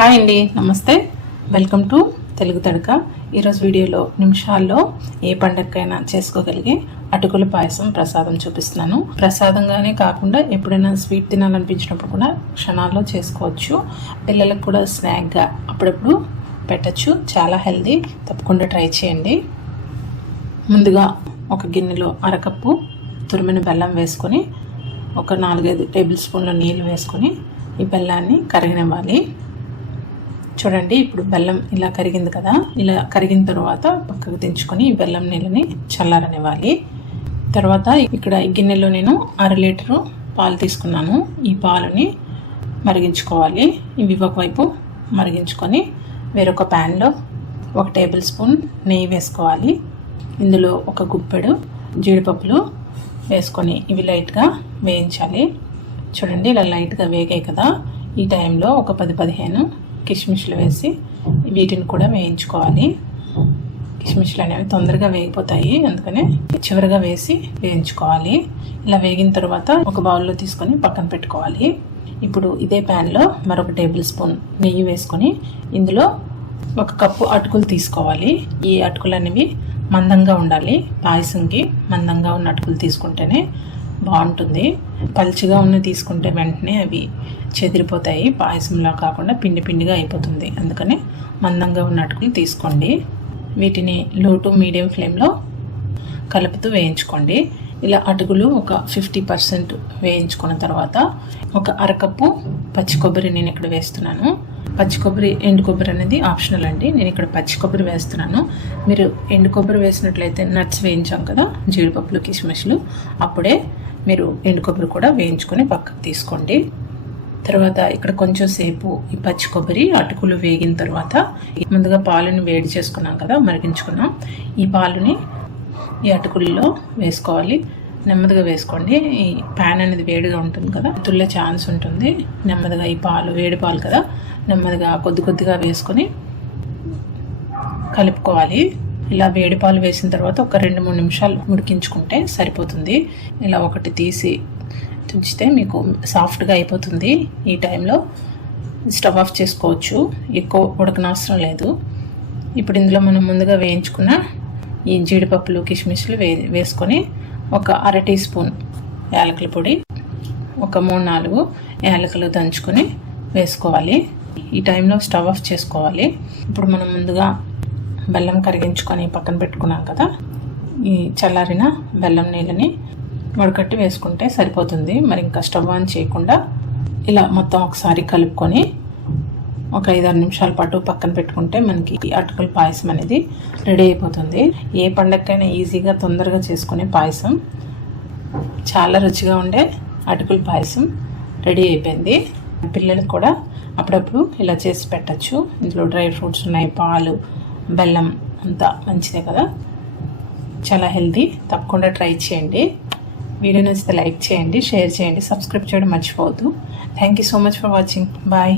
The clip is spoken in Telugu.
హాయ్ అండి, నమస్తే. Welcome to Telugu Thadaka. ఈరోజు వీడియోలో నిమిషాల్లో ఏ పండగకైనా చేసుకోగలిగే అటుకుల పాయసం ప్రసాదం చూపిస్తున్నాను. ప్రసాదంగానే కాకుండా ఎప్పుడైనా స్వీట్ తినాలనిపించినప్పుడు కూడా క్షణాల్లో చేసుకోవచ్చు. పిల్లలకు కూడా స్నాక్గా అప్పుడప్పుడు పెట్టచ్చు. చాలా హెల్దీ, తప్పకుండా ట్రై చేయండి. ముందుగా ఒక గిన్నెలో అరకప్పు తురిమిన బెల్లం వేసుకొని ఒక 4-5 టేబుల్ స్పూన్ల నీళ్ళు వేసుకొని ఈ బెల్లాన్ని కరిగనివ్వాలి. చూడండి, ఇప్పుడు బెల్లం ఇలా కరిగింది కదా. ఇలా కరిగిన తర్వాత పక్కకు దించుకొని ఈ బెల్లం నీళ్ళని చల్లారనివ్వాలి. తర్వాత ఇక్కడ ఈ గిన్నెలో నేను 1/2 లీటరు పాలు తీసుకున్నాను. ఈ పాలని మరిగించుకోవాలి. ఇవి ఒకవైపు మరిగించుకొని వేరొక ప్యాన్లో 1 టేబుల్ స్పూన్ నెయ్యి వేసుకోవాలి. ఇందులో ఒక గుప్పెడు జీడిపప్పులు వేసుకొని ఇవి లైట్గా వేయించాలి. చూడండి, ఇలా లైట్గా వేగాయి కదా. ఈ టైంలో ఒక 10-15 కిస్మిస్లు వేసి వీటిని కూడా వేయించుకోవాలి. కిస్మిస్లు అనేవి తొందరగా వేగిపోతాయి, అందుకనే చివరిగా వేసి వేయించుకోవాలి. ఇలా వేగిన తర్వాత ఒక బౌల్లో తీసుకొని పక్కన పెట్టుకోవాలి. ఇప్పుడు ఇదే ప్యాన్లో మరొక టేబుల్ స్పూన్ నెయ్యి వేసుకొని ఇందులో 1 కప్పు అటుకులు తీసుకోవాలి. ఈ అటుకులు అనేవి మందంగా ఉండాలి. పాయసంకి మందంగా ఉన్న అటుకులు తీసుకుంటేనే బాగుంటుంది. పల్చిగా ఉన్న తీసుకుంటే వెంటనే అవి చెదిరిపోతాయి. పాయసంలా కాకుండా పిండి పిండిగా అయిపోతుంది. అందుకని మందంగా ఉన్న అటుకులు తీసుకోండి. వీటిని లో టు మీడియం ఫ్లేమ్లో కలుపుతూ వేయించుకోండి. ఇలా అటుకులు ఒక 50% వేయించుకున్న తర్వాత ఒక అరకప్పు పచ్చి కొబ్బరి నేను ఇక్కడ వేస్తున్నాను. పచ్చి కొబ్బరి, ఎండు కొబ్బరి అనేది ఆప్షనల్ అండి. నేను ఇక్కడ పచ్చి కొబ్బరి వేస్తున్నాను. మీరు ఎండు కొబ్బరి వేసినట్లయితే నట్స్ వేయించాం కదా, జీడిపప్పులు, కిస్మిస్లు, అప్పుడే మీరు ఎండు కొబ్బరి కూడా వేయించుకొని పక్కకు తీసుకోండి. తర్వాత ఇక్కడ కొంచెం సేపు ఈ పచ్చి కొబ్బరి, అటుకులు వేగిన తర్వాత ముందుగా పాలుని వేడి చేసుకున్నాం కదా, మరిగించుకున్నాం. ఈ పాలుని ఈ అటుకుల్లో వేసుకోవాలి. నెమ్మదిగా వేసుకోండి. ఈ ప్యాన్ అనేది వేడిగా ఉంటుంది కదా, తుల్లే ఛాన్స్ ఉంటుంది. నెమ్మదిగా ఈ పాలు, వేడి పాలు కదా, నెమ్మదిగా కొద్ది కొద్దిగా వేసుకొని కలుపుకోవాలి. ఇలా వేడి పాలు వేసిన తర్వాత ఒక 2-3 నిమిషాలు ఉడికించుకుంటే సరిపోతుంది. ఇలా ఒకటి తీసి తుంచితే మీకు సాఫ్ట్గా అయిపోతుంది. ఈ టైంలో స్టవ్ ఆఫ్ చేసుకోవచ్చు, ఎక్కువ ఉడకనవసరం లేదు. ఇప్పుడు ఇందులో మనం ముందుగా వేయించుకున్న ఈ జీడిపప్పులు, కిస్మిస్లు వేసుకొని ఒక 1/2 టీ స్పూన్ యాలకుల పొడి, ఒక 3-4 యాలకులు దంచుకొని వేసుకోవాలి. ఈ టైంలో స్టవ్ ఆఫ్ చేసుకోవాలి. ఇప్పుడు మనం ముందుగా బెల్లం కరిగించుకొని పక్కన పెట్టుకున్నాం కదా, ఈ చల్లారిన బెల్లం నీళ్ళని వడకట్టి వేసుకుంటే సరిపోతుంది. మరి ఇంకా స్టవ్ ఆన్ చేయకుండా ఇలా మొత్తం ఒకసారి కలుపుకొని ఒక 5-6 నిమిషాల పాటు పక్కన పెట్టుకుంటే మనకి ఈ అటుకుల పాయసం అనేది రెడీ అయిపోతుంది. ఏ పండగకైనా ఈజీగా తొందరగా చేసుకునే పాయసం, చాలా రుచిగా ఉండే అటుకుల పాయసం రెడీ అయిపోయింది. పిల్లలకు కూడా అప్పుడప్పుడు ఇలా చేసి పెట్టచ్చు. ఇందులో డ్రై ఫ్రూట్స్ ఉన్నాయి, పాలు, బెల్లం అంతా మంచిదే కదా, చాలా హెల్తీ. తప్పకుండా ట్రై చేయండి. వీడియో నచ్చితే లైక్ చేయండి, షేర్ చేయండి, సబ్స్క్రైబ్ చేయడం మర్చిపోవద్దు. Thank you so much for watching. Bye.